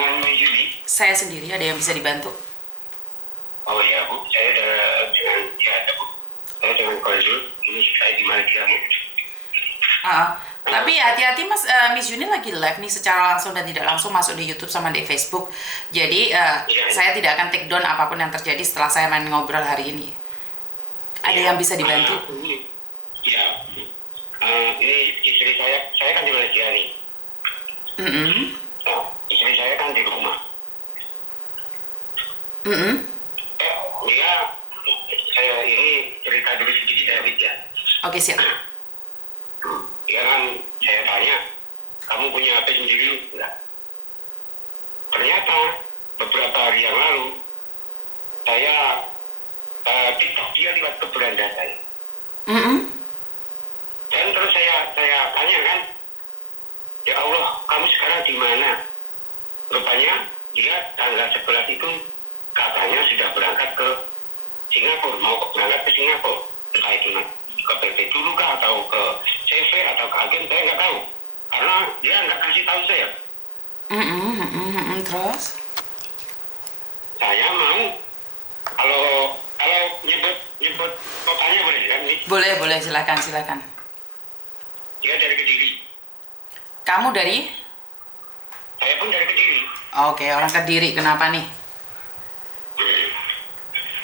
dengan Yuli? Saya sendiri, ada yang bisa dibantu? Oh ya Bu, saya dengan ya ada Bu. Saya dengan konsul, ini saya di Malaysia Bu. Tapi hati-hati Mas, Miss Yuni lagi live nih secara langsung dan tidak langsung masuk di YouTube sama di Facebook. Jadi saya tidak akan take down apapun yang terjadi setelah saya main ngobrol hari ini. Ada yang bisa dibantu? Ya, ini istri saya kan di Malaysia nih. Nah, istri saya kan di rumah. Dia, saya ini cerita dulu sedikit dari dia. Oke, siap. Ya kan, saya tanya, kamu punya HP sendiri? Enggak. Ternyata beberapa hari yang lalu saya TikTok dia lewat ke beranda saya. Dan terus saya tanya kan, ya Allah, kamu sekarang di mana? Rupanya dia tanggal 11 itu katanya sudah berangkat ke Singapura, mau berangkat ke Singapura. Entah itu ke PT dulu kah atau ke CV atau ke agen, saya nggak tahu. Karena dia nggak kasih tahu saya. Terus? Saya mau kalau nyebut kotanya boleh kan nih? Boleh, silakan. Dia dari Kediri. Kamu dari? Saya pun dari Kediri. Oke, orang Kediri. Kenapa nih?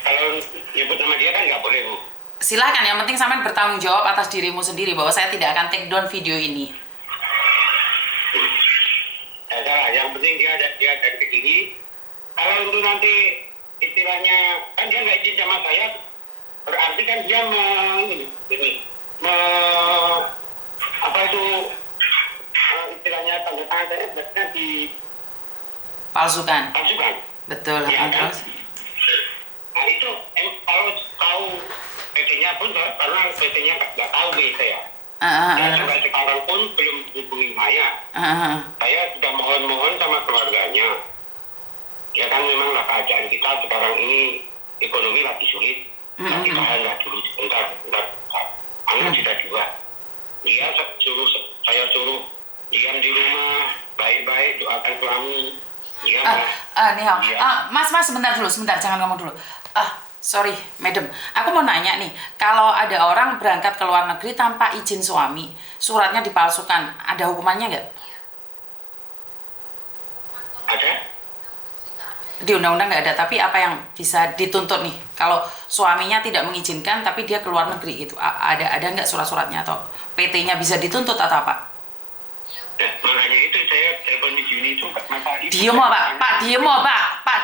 Kalau nyebut nama dia kan nggak boleh Bu. Silakan, yang penting sampean bertanggung jawab atas dirimu sendiri bahwa saya tidak akan take down video ini. Salah, yang penting dia dari Kediri. Kalau untuk nanti istilahnya kan dia nggak izin sama saya, berarti kan dia apa itu istilahnya tanda tangan saya berarti di Palsukan. Betul. Ya, kan? Terus? Nah itu kalau tahu PT-nya pun karena PT-nya nggak tahu nih saya. Sampai sekarang pun belum hubungi saya. Saya sudah mohon sama keluarganya. Ya kan memang lah keadaan kita sekarang ini ekonomi lagi sulit. Tapi tahanlah dulu sebentar. Anak sudah 2. Saya suruh diam di rumah, baik-baik, doakan suami. Mas, sebentar, jangan ngomong dulu. Sorry, madam. Aku mau nanya nih, kalau ada orang berangkat ke luar negeri tanpa izin suami, suratnya dipalsukan, ada hukumannya nggak? Ada? Di undang-undang nggak ada, tapi apa yang bisa dituntut nih? Kalau suaminya tidak mengizinkan, tapi dia ke luar negeri gitu, ada nggak surat-suratnya atau PT-nya bisa dituntut atau apa? Ya, makanya itu saya telepon di Juni itu kenapa itu? Diem Pak,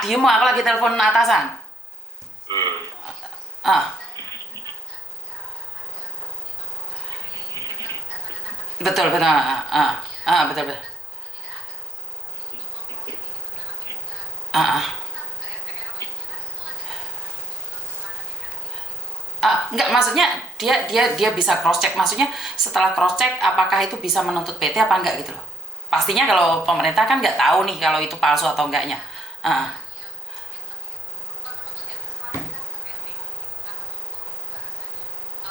diem aku lagi telepon atasan. Betul. Betul. Enggak, maksudnya dia bisa cross check, maksudnya setelah cross check apakah itu bisa menuntut PT apa enggak gitu loh. Pastinya kalau pemerintah kan nggak tahu nih kalau itu palsu atau enggaknya.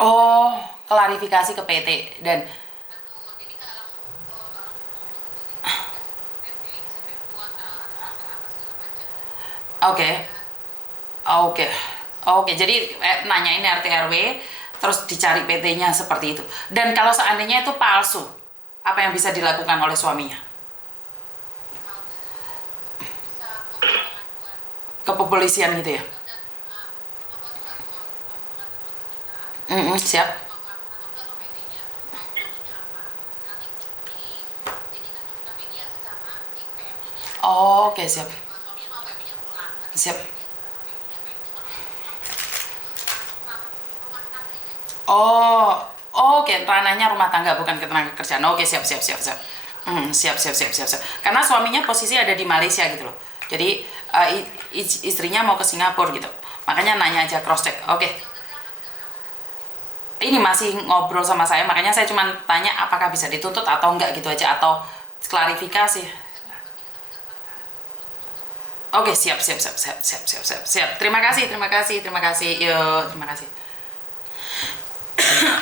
Oh, klarifikasi ke PT dan Oke. Jadi nanyain RT RW, terus dicari PT-nya seperti itu. Dan kalau seandainya itu palsu, apa yang bisa dilakukan oleh suaminya? Ke kepolisian gitu ya? Siap. Oke, siap. Oke, ranahnya rumah tangga bukan ketenaga kerjaan. Oke, siap. Siap. Karena suaminya posisi ada di Malaysia gitu loh. Jadi istrinya mau ke Singapura gitu. Makanya nanya aja cross check. Oke. Ini masih ngobrol sama saya, makanya saya cuma tanya apakah bisa dituntut atau enggak gitu aja, atau klarifikasi. Oke, siap. Terima kasih. Yo, terima kasih.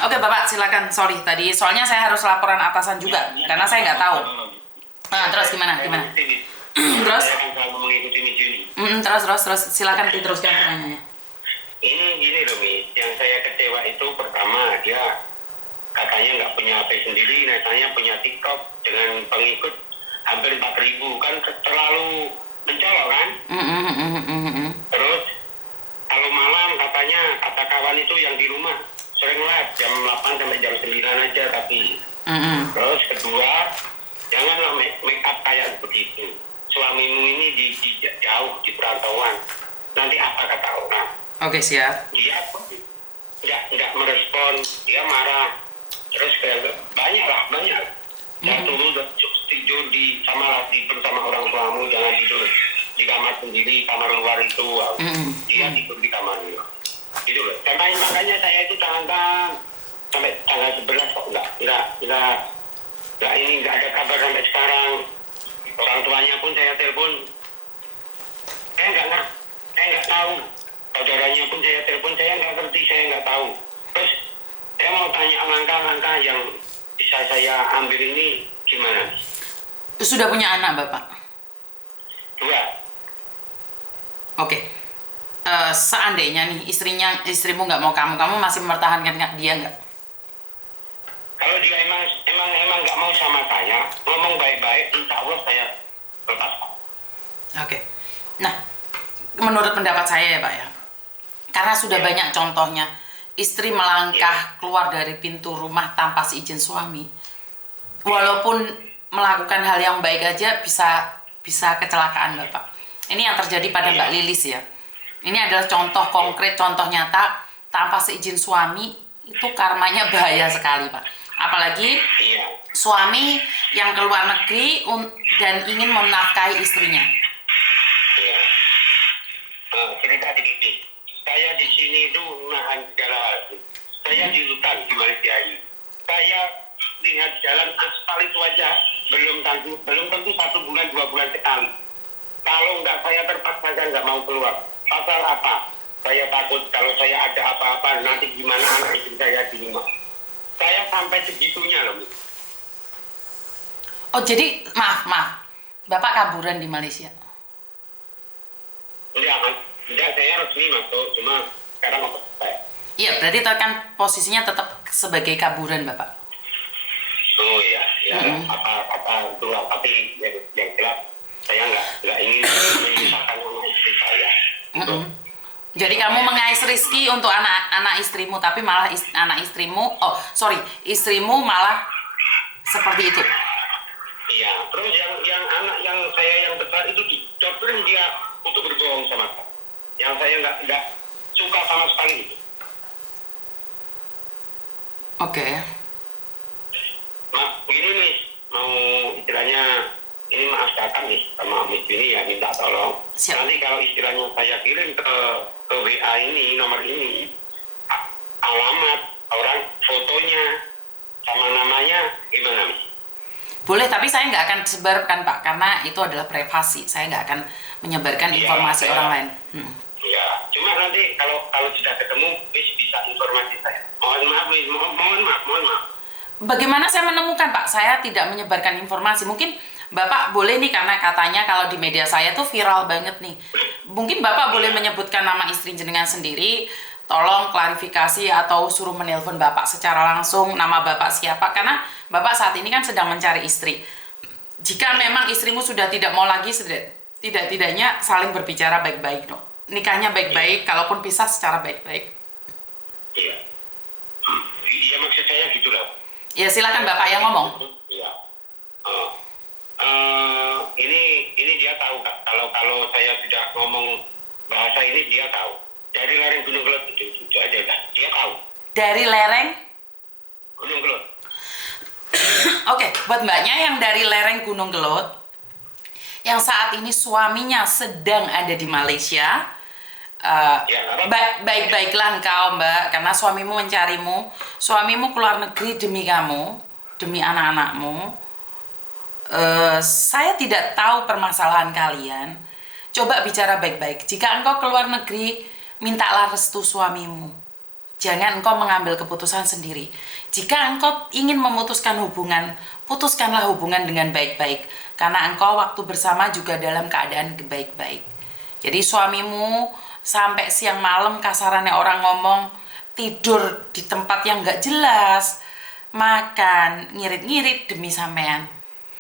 Oke, Bapak, silakan. Sorry tadi, soalnya saya harus laporan atasan juga, karena saya nggak tahu. Terus gimana? Terus? terus silakan diteruskan pertanyaannya. Ini gini loh Mi, yang saya kecewa itu pertama dia katanya nggak punya HP sendiri, katanya punya TikTok dengan pengikut hampir 4.000, kan terlalu mencolok kan? Terus kalau malam katanya kata kawan itu yang di rumah sering live jam 8 sampai jam 9 aja tapi. Terus kedua, janganlah make up kayak begitu. Suamimu ini jauh di perantauan, nanti apa kata orang? Oke, siap. Dia nggak merespon, dia marah. Terus banyak. Saya turun tidur bersama orang tuamu, jangan tidur di kamar sendiri, kamar luar itu. Dia tidur di kamar luar. Gitu loh. Makanya saya itu tangan sampai tanggal 11 kok nggak ada kabar sampai sekarang. Orang tuanya pun saya telepon, saya nggak tahu. Saudaranya pun saya telepon, saya nggak ngerti, saya nggak tahu. Terus saya mau tanya langkah-langkah yang bisa saya ambil ini gimana? Sudah punya anak Bapak? 2. Oke. Seandainya nih istrimu nggak mau kamu masih mempertahankan dia nggak? Kalau dia emang nggak mau sama saya, ngomong baik-baik, insya Allah saya lepaskan. Oke. Nah, menurut pendapat saya ya Pak ya, karena sudah banyak contohnya istri melangkah keluar dari pintu rumah tanpa seizin suami, walaupun melakukan hal yang baik aja bisa kecelakaan Bapak. Ini yang terjadi pada Mbak Lilis ya. Ini adalah contoh konkret, contoh nyata tanpa seizin suami, itu karmanya bahaya sekali Pak. Apalagi suami yang keluar negeri dan ingin menafkahi istrinya. Iya. Cerita dikit. Saya di sini itu menahan segala hal. Saya di hutan di Malaysia ini. Saya lihat jalan aspal itu aja belum tentu 1 bulan 2 bulan sekali. Kalau nggak saya terpaksa saya nggak mau keluar. Pasal apa? Saya takut kalau saya ada apa-apa nanti gimana anak istri saya di rumah. Saya sampai segitunya loh. Oh jadi maaf, Bapak kaburan di Malaysia? Enggak, saya resmi masuk, cuma sekarang apa saya? Iya, berarti kan posisinya tetap sebagai kaburan Bapak? Oh iya, apa itulah, tapi yang jelas saya nggak ingin menyusahkan anak istri saya. Jadi kamu mengais rezeki untuk anak istrimu, tapi malah istrimu malah seperti itu. Iya, terus yang anak yang saya yang besar itu didoktrin dia untuk berbohong sama saya. Yang saya nggak suka sama sekali itu. Oke. Begini nih, mau istilahnya ini maaf datang nih sama Miss ini ya, minta tolong. Siap. Nanti kalau istilahnya saya kirim ke WA ini, nomor ini, alamat orang, fotonya, sama namanya, gimana Miss? Boleh, tapi saya nggak akan sebarkan Pak, karena itu adalah privasi. Saya nggak akan menyebarkan informasi orang lain. Ya, cuma nanti kalau sudah ketemu, Miss bisa informasi saya. Mohon maaf. Bagaimana saya menemukan Pak? Saya tidak menyebarkan informasi. Mungkin Bapak boleh nih, karena katanya kalau di media saya tuh viral banget nih. Mungkin Bapak boleh menyebutkan nama istri jenengan sendiri. Tolong klarifikasi atau suruh menelpon Bapak secara langsung, nama Bapak siapa, karena Bapak saat ini kan sedang mencari istri. Jika memang istrimu sudah tidak mau lagi, tidak-tidaknya saling berbicara baik-baik dong. Nikahnya baik-baik, kalaupun pisah secara baik-baik. Iya. Iya, maksud saya gitu lah. Ya silakan Bapak yang ngomong. Iya. Ini dia tahu Kak. Kalau saya sudah ngomong bahasa ini dia tahu. Dari lereng Gunung Kelot itu aja Kak. Dia tahu. Dari lereng Gunung Kelot. Oke, buat mbaknya yang dari lereng Gunung Kelot, yang saat ini suaminya sedang ada di Malaysia, baik-baiklah engkau Mbak, karena suamimu mencarimu. Suamimu keluar negeri demi kamu, demi anak-anakmu. Saya tidak tahu permasalahan kalian. Coba bicara baik-baik. Jika engkau keluar negeri, mintalah restu suamimu. Jangan engkau mengambil keputusan sendiri. Jika engkau ingin memutuskan hubungan, putuskanlah hubungan dengan baik-baik. Karena engkau waktu bersama juga dalam keadaan baik-baik. Jadi suamimu sampai siang malam kasarannya orang ngomong tidur di tempat yang nggak jelas, makan ngirit-ngirit demi sampean.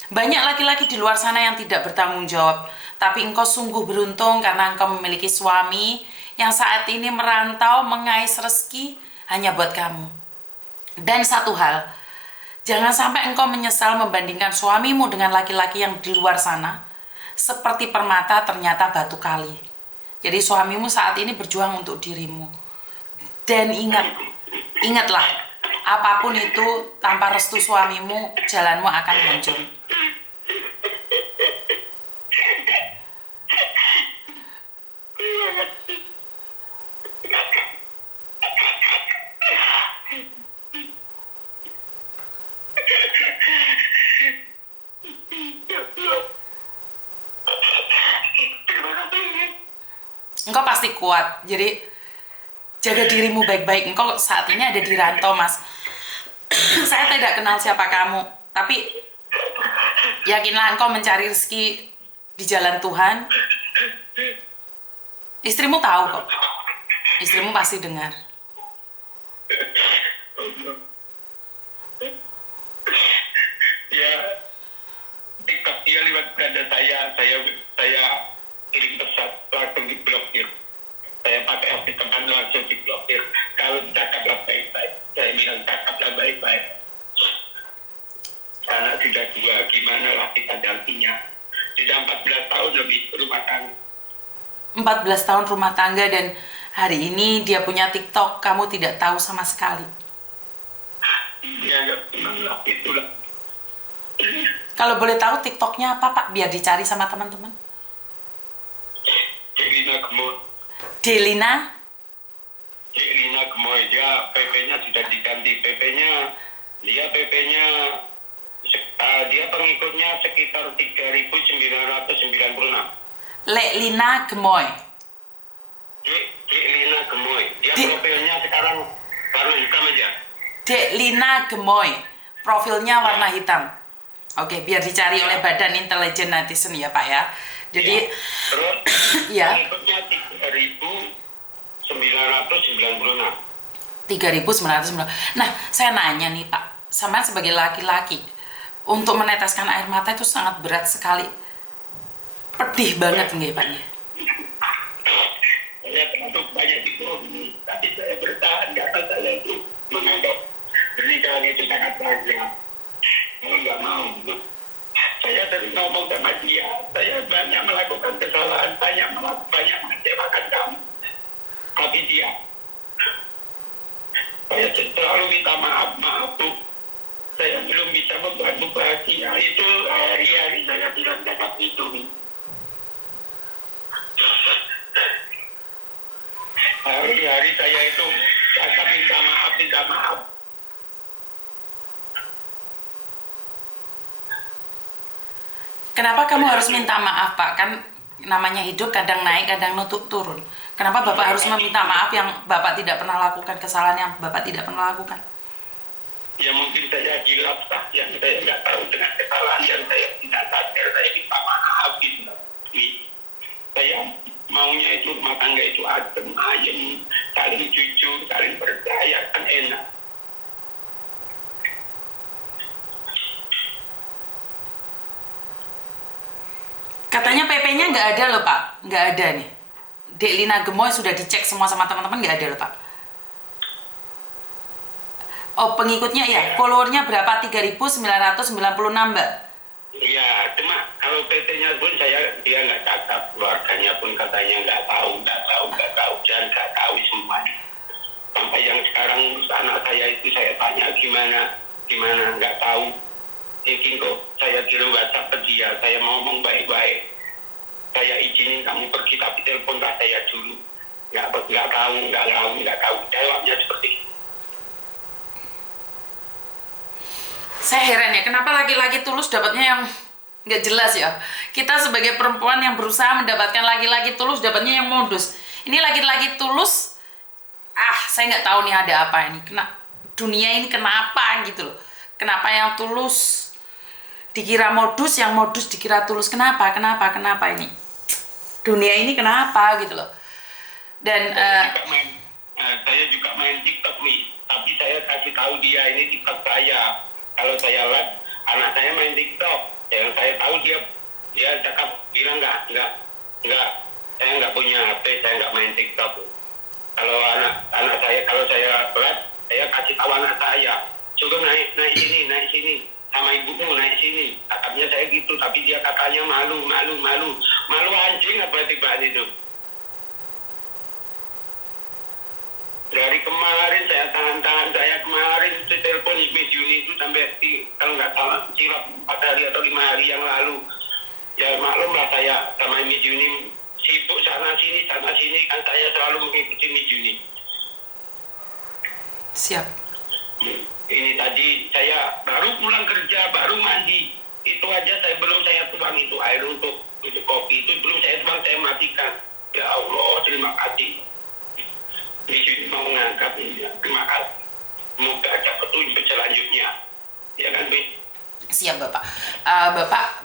Banyak laki-laki di luar sana yang tidak bertanggung jawab, tapi engkau sungguh beruntung karena engkau memiliki suami yang saat ini merantau mengais rezeki hanya buat kamu. Dan satu hal, jangan sampai engkau menyesal membandingkan suamimu dengan laki-laki yang di luar sana. Seperti permata ternyata batu kali. Jadi suamimu saat ini berjuang untuk dirimu. Dan ingatlah, apapun itu tanpa restu suamimu, jalanmu akan hancur. Engkau pasti kuat, jadi jaga dirimu baik-baik. Engkau saat ini ada di rantau, Mas. Saya tidak kenal siapa kamu, tapi yakinlah engkau mencari rezeki di jalan Tuhan. Istrimu tahu kok. Istrimu pasti dengar. Ya, TikTok dia lewat beranda saya kirim pesan langsung diblokir. Saya pakai HP teman langsung diblokir. Kalau cakaplah baik-baik, saya bilang cakaplah baik-baik. Karena sudah dua, gimana lah kita gantinya? Sudah 14 tahun lebih rumah tangga. 14 tahun rumah tangga dan hari ini dia punya TikTok, kamu tidak tahu sama sekali. Ya, memang itulah. Kalau boleh tahu TikToknya apa, Pak? Biar dicari sama teman-teman. Delina Gemoy. Delina Gemoy, dia PP-nya sudah diganti. Dia pengikutnya sekitar 3.996. Lina Gemoy. Lina Gemoy. Dia profilnya sekarang warna hitam aja. Lina Gemoy. Profilnya warna hitam. Oke, biar dicari oleh Badan Intelijen Netizen ya, Pak ya. Jadi ya. Terus ya. pengikutnya 3.996. 3.996. Nah, saya nanya nih, Pak. Sama sebagai laki-laki, untuk meneteskan air mata itu sangat berat sekali. Pedih banget nggih, Pak? Saya terlalu banyak dibohongi, tapi saya bertahan karena saya itu menganggap pernikahan itu sangat bahagia. Saya nggak mau. Saya sering ngomong sama dia, saya banyak melakukan kesalahan, banyak mengecewakan kamu. Tapi dia, saya selalu minta maaf, Bu. Saya belum bisa membuatmu bahagia. Itu hari-hari saya bilang dapat itu. Hari-hari saya itu kata minta maaf. Kenapa kamu harus minta maaf, Pak? Kan namanya hidup kadang naik, kadang turun. Kenapa Bapak harus meminta maaf yang Bapak tidak pernah lakukan, kesalahan yang Bapak tidak pernah lakukan? Ya mungkin saya hilaf, yang saya nggak tahu dengan kesalahan yang saya tidak sadar, saya minta maaf gitu. Saya maunya itu rumah tangga itu adem, ayem, saling jujur, saling percaya, kan enak. Katanya PP-nya nggak ada loh, Pak. Nggak ada nih. Lina Gemoy sudah dicek semua sama teman-teman, nggak ada loh, Pak. Oh, pengikutnya ya, followernya berapa? 3.996, Mbak? Iya, cuma kalau PT-nya pun dia nggak cakap, keluarganya pun katanya nggak tahu, dan nggak tahu semuanya. Sampai yang sekarang anak saya itu saya tanya gimana nggak tahu. Mungkin kok saya kirim WhatsApp ke dia, saya mau ngomong baik-baik. Saya izinin kamu pergi, tapi teleponlah saya dulu. Nggak tahu. Jawabnya seperti itu. Saya heran ya, kenapa laki-laki tulus dapatnya yang nggak jelas ya? Kita sebagai perempuan yang berusaha mendapatkan laki-laki tulus dapatnya yang modus. Ini laki-laki tulus, saya nggak tahu nih ada apa ini. Dunia ini kenapa gitu loh? Kenapa yang tulus dikira modus, yang modus dikira tulus? Kenapa ini? dunia ini kenapa gitu loh. Dan saya juga main TikTok nih, tapi saya kasih tahu dia ini TikTok saya. Kalau saya lihat anak saya main TikTok, yang saya tahu dia cakap bilang enggak, saya nggak punya HP, saya nggak main TikTok. Kalau anak saya, kalau saya lihat, saya kasih tahu anak saya, suruh naik sini, sama ibumu naik sini. Cakapnya saya gitu, tapi dia kakaknya malu anjing apa tiba itu. Dari kemarin saya tahan, saya kemarin itu telepon Miss Juni itu sampai kalau nggak salah silap 4 hari atau 5 hari yang lalu. Ya maklum lah saya sama Miss Juni sibuk sana sini kan saya selalu mengikuti Miss Juni. Siap. Ini tadi saya baru pulang kerja, baru mandi. Itu aja belum saya tuang itu air untuk kopi itu belum saya tuang, saya matikan. Ya Allah, terima kasih. Miss Juni mau mengangkat ini, terima kasih. Semoga ada petunjuk selanjutnya. Ya kan, Bi? Siap, Bapak.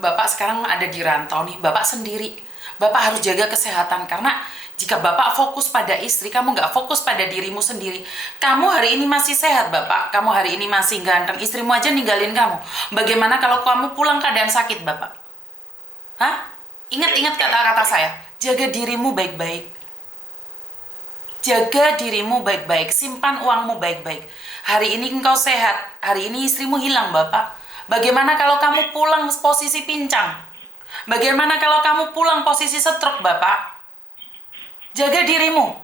Bapak sekarang ada di rantau nih. Bapak sendiri. Bapak harus jaga kesehatan karena jika Bapak fokus pada istri, kamu nggak fokus pada dirimu sendiri. Kamu hari ini masih sehat, Bapak. Kamu hari ini masih ganteng. Istrimu aja ninggalin kamu. Bagaimana kalau kamu pulang keadaan sakit, Bapak? Hah? Ingat kata-kata saya. Jaga dirimu baik-baik. Jaga dirimu baik-baik. Simpan uangmu baik-baik. Hari ini engkau sehat. Hari ini istrimu hilang, Bapak. Bagaimana kalau kamu pulang posisi pincang? Bagaimana kalau kamu pulang posisi stroke, Bapak? Jaga dirimu.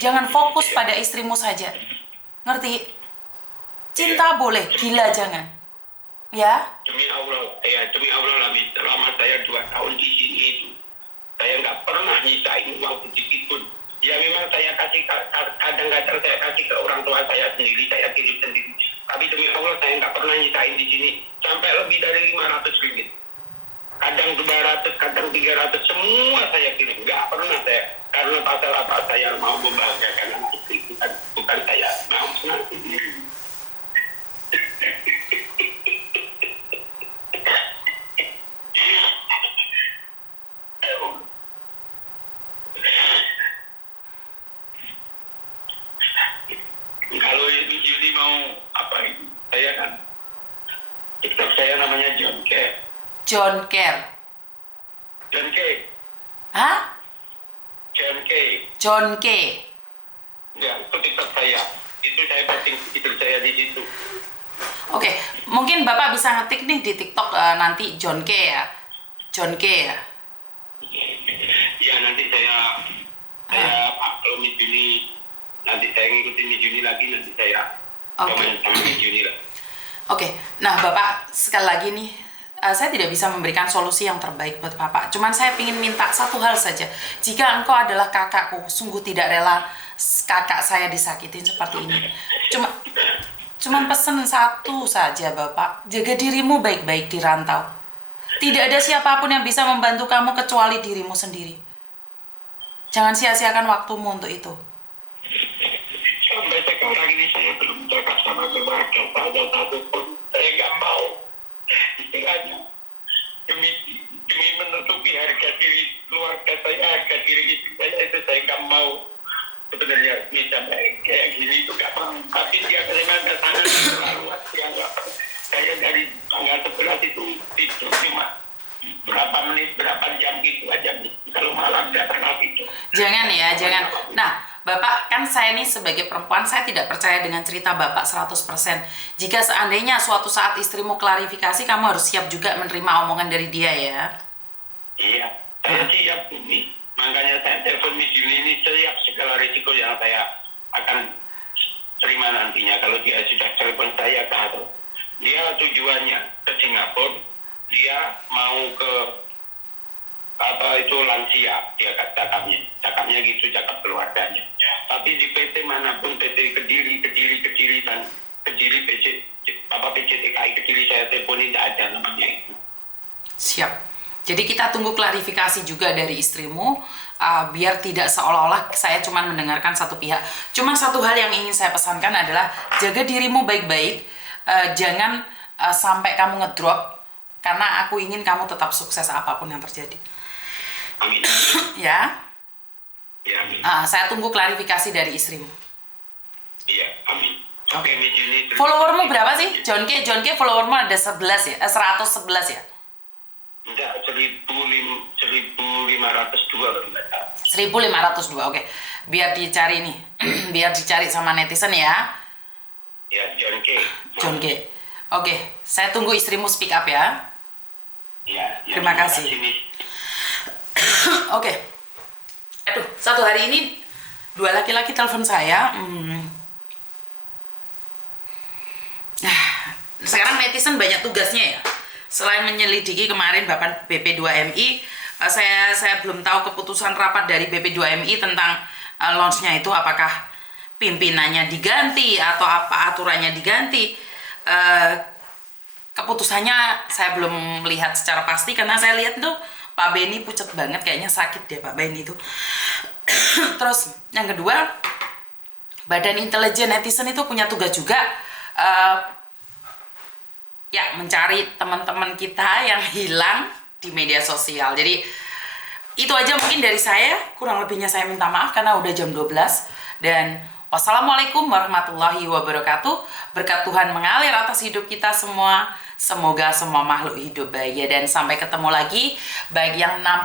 Jangan fokus pada istrimu saja. Ngerti? Cinta boleh, gila jangan. Ya? Demi Allah lah, selama saya 2 tahun di sini itu, saya nggak pernah nyisain uang sedikit pun. Ya memang saya kasih, kadang-kadang saya kasih ke orang tua saya sendiri, saya kirim sendiri. Tapi demi Allah saya nggak pernah nyisain di sini sampai lebih dari 500 ringgit. Kadang 200, kadang 300, semua saya kirim. Nggak pernah saya, karena pasal apa saya mau membahagiakan anak istri, bukan saya mau senang sendiri. Kalau ini Juni mau apa itu, saya kan TikTok saya namanya John Care. John Care. John K. Hah? John K. John K. Ya, itu TikTok saya. Itu saya posting itu saya di situ. Oke, mungkin Bapak bisa ngetik nih di TikTok nanti John K ya. John K ya. Ya nanti saya kalau Miss Juni nanti saya ngikutin Miss Juni lagi, nanti saya komen sama Miss Juni lah. Oke, nah Bapak sekali lagi nih, saya tidak bisa memberikan solusi yang terbaik buat Bapak. Cuman saya ingin minta satu hal saja. Jika engkau adalah kakakku, sungguh tidak rela kakak saya disakitin seperti ini. Cuman pesan satu saja, Bapak. Jaga dirimu baik-baik di rantau. Tidak ada siapapun yang bisa membantu kamu kecuali dirimu sendiri. Jangan sia-siakan waktumu untuk itu. Sampai sekarang ini saya belum cakap sama keluarga saya satupun. Saya nggak mau. Istilahnya demi menutupi harga diri keluarga saya, harga diri istri saya, itu saya nggak mau. Sebenarnya misalnya kayak gini itu nggak mau. Tapi dia memang sangat terlalu yang saya dari tanggal 11 itu tidur cuma berapa menit, berapa jam gitu aja. Kalau malam saya pernah tidur. Jangan ya, jangan. Nah, Bapak, kan saya nih sebagai perempuan, saya tidak percaya dengan cerita Bapak 100%. Jika seandainya suatu saat istrimu klarifikasi, kamu harus siap juga menerima omongan dari dia ya. Iya, saya siap ini. Makanya saya telepon Miss Juni ini, siap segala risiko yang saya akan terima nantinya. Kalau dia sudah telepon saya ke atau dia tujuannya ke Singapura, dia mau ke itu lansia, dia cakapnya gitu, cakap keluarganya. Tapi di PT manapun, PT Kediri dan Kediri PCTKI Kediri, saya teleponin tidak ada namanya itu. Siap. Jadi kita tunggu klarifikasi juga dari istrimu, biar tidak seolah-olah saya cuma mendengarkan satu pihak. Cuma satu hal yang ingin saya pesankan adalah jaga dirimu baik-baik, jangan sampai kamu ngedrop, karena aku ingin kamu tetap sukses apapun yang terjadi. Amin. ya. Ya, amin. Saya tunggu klarifikasi dari istrimu. Iya, amin. Oke, ini Juni. Followermu berapa sih? John K followermu ada 11 ya? 111 ya? Enggak, 1.502 kalau nggak salah. 1.502, oke. Biar dicari nih. Biar dicari sama netizen ya. Ya, John K. John K. Oke, saya tunggu istrimu speak up ya. Ya, Terima kasih. Oke. Aduh, satu hari ini 2 laki-laki telepon saya. Sekarang netizen banyak tugasnya ya. Selain menyelidiki kemarin Bapak BP2MI, saya belum tahu keputusan rapat dari BP2MI tentang launch-nya itu, apakah pimpinannya diganti atau apa aturannya diganti. Keputusannya saya belum melihat secara pasti, karena saya lihat tuh Pak Benny pucat banget, kayaknya sakit deh Pak Benny itu. Terus yang kedua, Badan Intelijen Netizen itu punya tugas juga, ya, mencari teman-teman kita yang hilang di media sosial. Jadi itu aja mungkin dari saya, kurang lebihnya saya minta maaf karena udah jam 12. Dan wassalamualaikum warahmatullahi wabarakatuh. Berkat Tuhan mengalir atas hidup kita semua. Semoga semua makhluk hidup bahagia, dan sampai ketemu lagi baik yang nampak